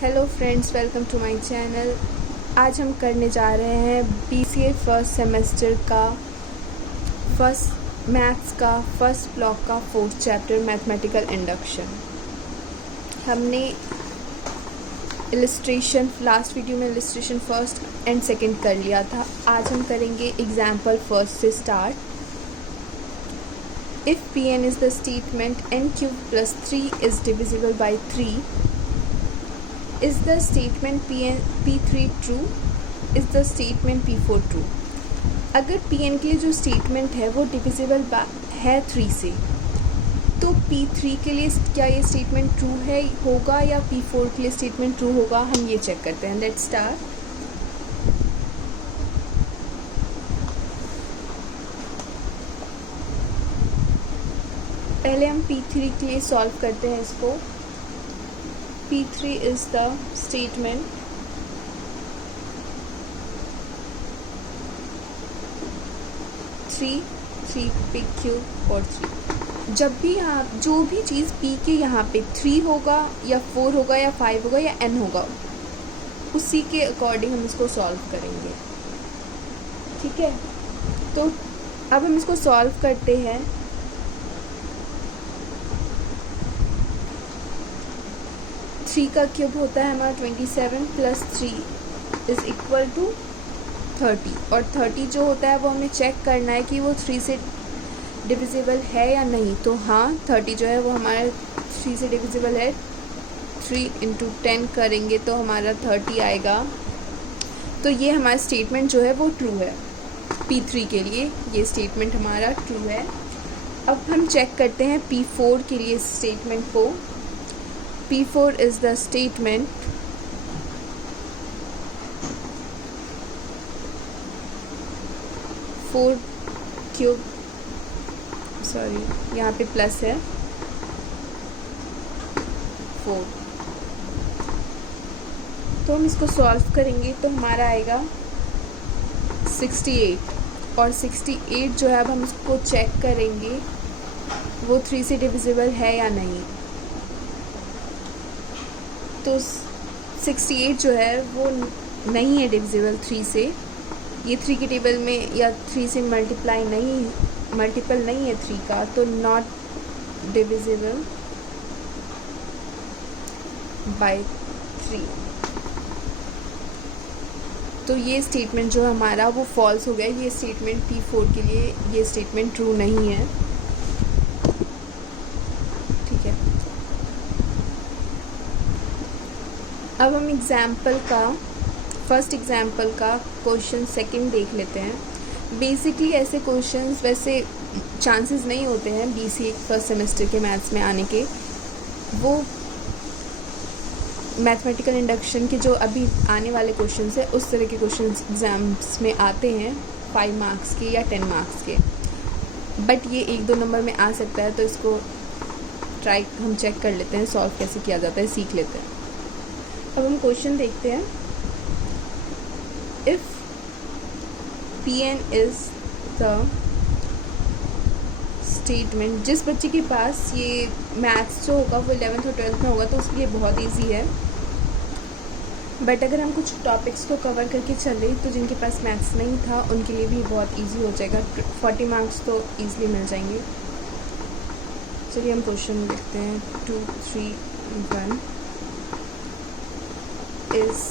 Hello friends, welcome to my channel. आज हम करने जा रहे हैं बीसीए फर्स्ट सेमेस्टर का मैथ्स का फर्स्ट ब्लॉक का फोर्थ चैप्टर मैथमेटिकल इंडक्शन। हमने इलस्ट्रेशन लास्ट वीडियो में इलस्ट्रेशन फर्स्ट एंड सेकंड कर लिया था। आज हम करेंगे एग्जाम्पल फर्स्ट से start. If P N is the statement N cube plus 3 is divisible by 3, is the statement P3 true? is the statement P4 true? अगर Pn के लिए जो स्टेटमेंट है वो डिविजिबल है 3 से, तो P3 के लिए क्या ये स्टेटमेंट ट्रू है होगा या P4 के लिए स्टेटमेंट ट्रू होगा, हम ये चेक करते हैं। Let's start. पहले हम P3 के लिए सॉल्व करते हैं इसको। P3 is the statement three पे क्यूब और 3। जब भी आप जो भी चीज़ P के यहाँ पे 3 होगा या 4 होगा या 5 होगा या n होगा, उसी के अकॉर्डिंग हम इसको सॉल्व करेंगे। ठीक है, तो अब हम इसको सॉल्व करते हैं। थ्री का क्यूब होता है हमारा 27 प्लस 3 इज़ इक्वल टू 30, और 30 जो होता है वो हमें चेक करना है कि वो 3 से डिविजिबल है या नहीं। तो हाँ, 30 जो है वो हमारा 3 से डिविजिबल है। 3 इंटू 10 करेंगे तो हमारा 30 आएगा। तो ये हमारा स्टेटमेंट जो है वो ट्रू है। P3 के लिए ये स्टेटमेंट हमारा ट्रू है। अब हम चेक करते हैं P4 के लिए स्टेटमेंट को। P4 is the statement four cube, sorry यहाँ पे प्लस है 4। तो हम इसको सॉल्व करेंगे तो हमारा आएगा 68, और 68 जो है अब हम इसको चेक करेंगे वो 3 से डिविजिबल है या नहीं। तो 68 जो है वो नहीं है डिविजिबल 3 से। ये 3 के टेबल में या 3 से मल्टीपल नहीं है 3 का, तो नॉट डिविजिबल बाय 3। तो ये स्टेटमेंट जो हमारा वो फॉल्स हो गया। ये स्टेटमेंट P4 के लिए ये स्टेटमेंट ट्रू नहीं है। ठीक है, अब हम फर्स्ट एग्जाम्पल का क्वेश्चन सेकंड देख लेते हैं। बेसिकली ऐसे क्वेश्चंस वैसे चांसेस नहीं होते हैं बीसीए फर्स्ट सेमेस्टर के मैथ्स में आने के। वो मैथमेटिकल इंडक्शन के जो अभी आने वाले क्वेश्चंस है उस तरह के क्वेश्चंस एग्ज़ाम्स में आते हैं, 5 मार्क्स के या 10 मार्क्स के। बट ये 1-2 नंबर में आ सकता है, तो इसको हम चेक कर लेते हैं सॉल्व कैसे किया जाता है, सीख लेते हैं। अब हम क्वेश्चन देखते हैं। If Pn is the statement, जिस बच्चे के पास ये मैथ्स जो होगा वो 11th और 12th में होगा तो उसके लिए बहुत इजी है। बट अगर हम कुछ टॉपिक्स को कवर करके चले तो जिनके पास मैथ्स नहीं था उनके लिए भी बहुत इजी हो जाएगा। 40 मार्क्स तो ईज़िली मिल जाएंगे। चलिए हम क्वेश्चन देखते हैं। 2, 3, 1 is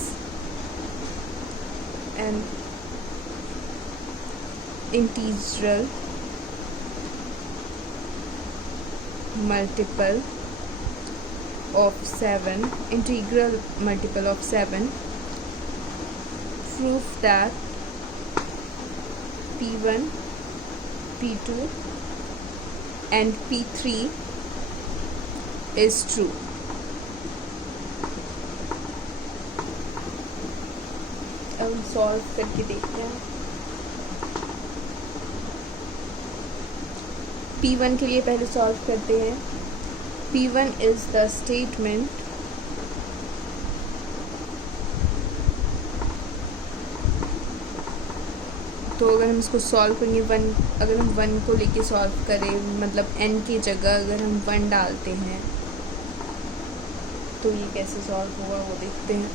an integral multiple of 7. Prove that P1, P2 and P3 is true. अब हम सॉल्व करके देखते हैं। P1 के लिए पहले सॉल्व करते हैं। P1 इज़ द स्टेटमेंट तो अगर हम इसको सॉल्व करेंगे अगर हम 1 को लेके सॉल्व करें, मतलब n की जगह अगर हम 1 डालते हैं तो ये कैसे सॉल्व होगा वो देखते हैं।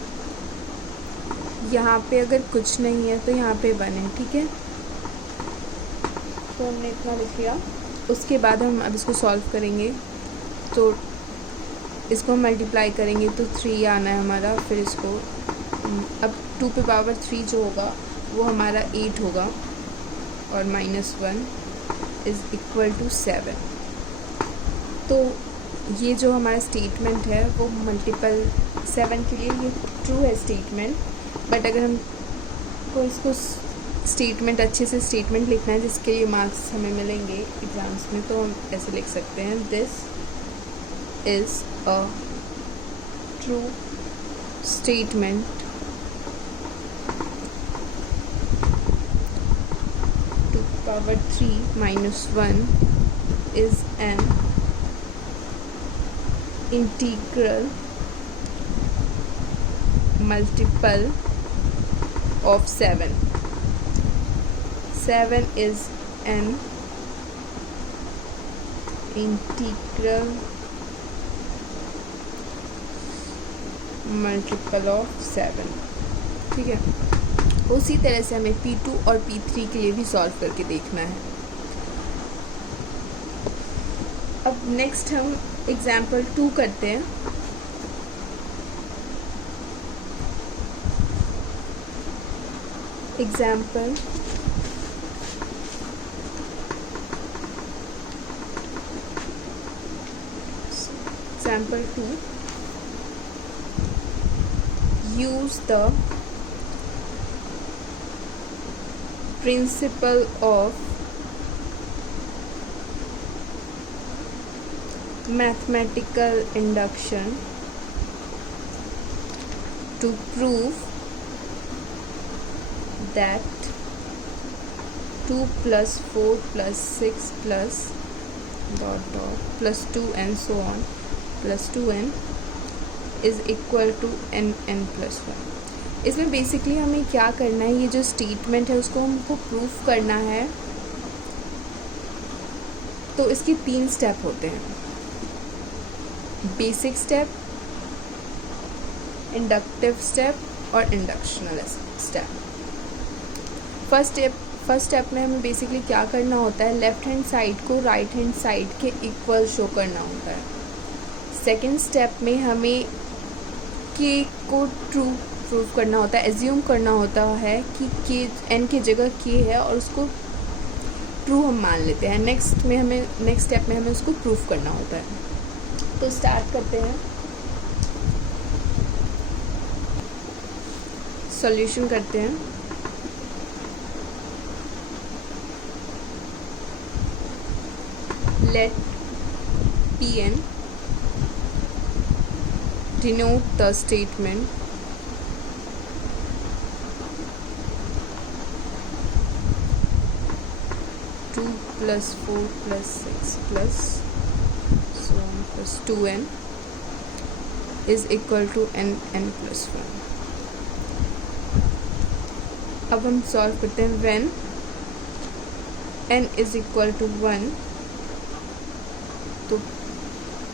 यहाँ पे अगर कुछ नहीं है तो यहाँ पे 1 है, ठीक है, तो हमने इतना लिख लिया। उसके बाद हम अब इसको सॉल्व करेंगे, तो इसको हम मल्टीप्लाई करेंगे तो 3 आना है हमारा। फिर इसको अब 2 पे पावर 3 जो होगा वो हमारा 8 होगा, और -1 इज़ इक्वल टू 7। तो ये जो हमारा स्टेटमेंट है वो मल्टीपल 7 के लिए ये ट्रू है स्टेटमेंट। बट अगर हमको इसको स्टेटमेंट अच्छे से स्टेटमेंट लिखना है जिसके लिए मार्क्स हमें मिलेंगे एग्ज़ाम्स में, तो हम ऐसे लिख सकते हैं, this is a true statement two power 3 - 1 is an integral multiple of 7. 7 is an integral multiple of 7। ठीक है, उसी तरह से हमें P2 और P3 के लिए भी सॉल्व करके देखना है। अब नेक्स्ट हम एग्जाम्पल 2 करते हैं। Example example 2, use the principle of mathematical induction to prove that 2 + 4 + 6 + ... +2 and so on +2n is equal to n + 1। इसमें बेसिकली हमें क्या करना है, ये जो स्टेटमेंट है उसको हमको प्रूफ करना है। तो इसके 3 स्टेप होते हैं, बेसिक स्टेप, इंडक्टिव स्टेप और इंडक्शनल स्टेप। फर्स्ट स्टेप में हमें बेसिकली क्या करना होता है, लेफ्ट हैंड साइड को राइट हैंड साइड के इक्वल शो करना होता है। सेकंड स्टेप में हमें के को ट्रू प्रूफ करना होता है, एज्यूम करना होता है कि के एन की जगह के है और उसको ट्रू हम मान लेते हैं। नेक्स्ट स्टेप में हमें उसको प्रूफ करना होता है। तो स्टार्ट करते हैं, सॉल्यूशन करते हैं। Let Pn denote the statement (2 + 4 + 6 + so on + 2n is equal to n + 1। अब हम सॉल्व करते हैं। when n is equal to 1, तो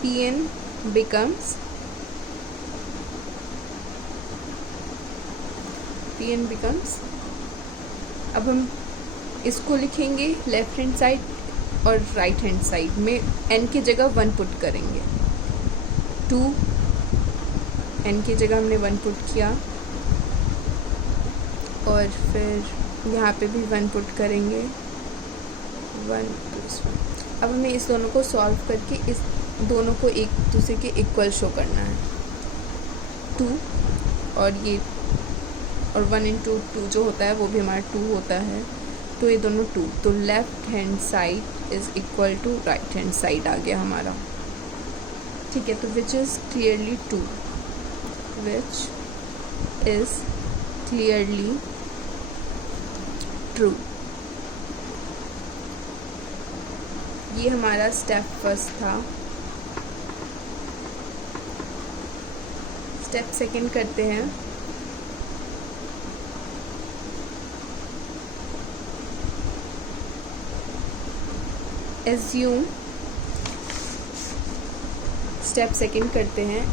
Pn becomes अब हम इसको लिखेंगे लेफ्ट हैंड साइड और राइट हैंड साइड में n की जगह 1 पुट करेंगे। 2 n की जगह हमने 1 पुट किया, और फिर यहाँ पे भी 1 पुट करेंगे, 1 + 1। अब हमें इस दोनों को सॉल्व करके इस दोनों को एक दूसरे के इक्वल शो करना है। 2 और 1 × 2 जो होता है वो भी हमारा 2 होता है, तो ये दोनों 2, तो left hand side is equal to right hand side आ गया हमारा। ठीक है, तो विच इज़ क्लियरली ट्रू। ये हमारा स्टेप फर्स्ट था। स्टेप सेकंड करते हैं। एज्यूम, स्टेप सेकंड करते हैं,